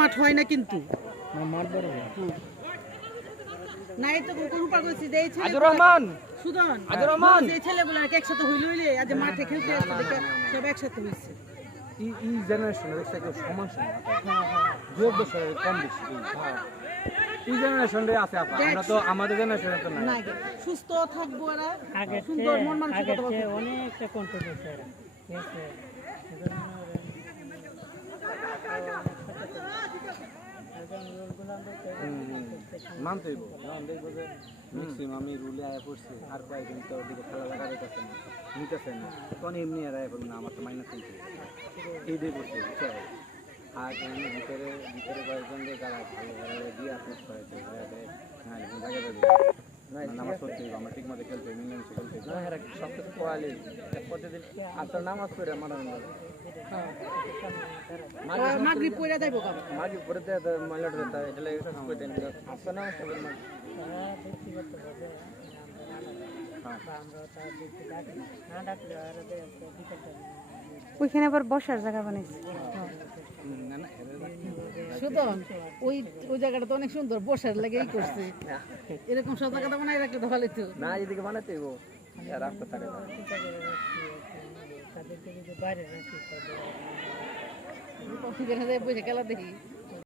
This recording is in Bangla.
মাঠ হয় না কিন্তু মাঠ বড় না এই তো রূপা কইছি যে এই ছেলে আজুর রহমান সুদন আজুর রহমান এই ছেলেগুলো একসাথে হইলে আজ মাঠে খেলতে আসছে দেখে সব একসাথে হইছে এই জেনারেশনের একসাথে সমান সমান দু এক বছরের কম বেশি এই জেনারেশনে আছে আপা আমরা তো আমাদের জেনারেশনে তো না সুস্থ থাকবো এরা সুন্দর মন মানসিকতা অনেকটা কন্ট্রোল করছে এরা ঠিক আছে মানতেই কারণ দেখবো যে ম্যাক্সিমামই রুলে আয়া পড়ছে আর কয়েকদিন তো ওদিকে খেলা দেখা যাইতেছে না নিতেছে না তখন এমনি আর আয়া পড়বে না আমার তো মাইনাস কিনছে এই দিয়ে করছে বুঝছো আর এমনি ভিতরে কয়েকজন যারা ভালো ভালো দিয়ে আপনি করেছে জায়গা দেবে নামাজ পড়তে আমরা ঠিক মতো খেলতে মিলেমিশে খেলতে না হ্যাঁ সব কিছু পড়ালি প্রতিদিন আপনার নামাজ পড়ে মানাবেন মাগরিব পড়া যাইবো কাম মাগরিব পড়ে দেয় মহিলাটা দেয় এটা লাগে সব কইতে আপনার নামাজ পড়বেন না ব্যক্তিগতভাবে আমরা তার দেখতে ডাকি না ডাকলে আর ওইখানে আবার বসার জায়গা বানাইছে সুদন ওই ওই জায়গাটা তো অনেক সুন্দর বসার লাগেই করছে এরকম সব জায়গাটা বানাই রাখলে তো ভালো তো না এদিকে বানাতে হইব রাস্তা থাকে না তাদেরকে যদি বাইরে রাখি বসে খেলা দেখি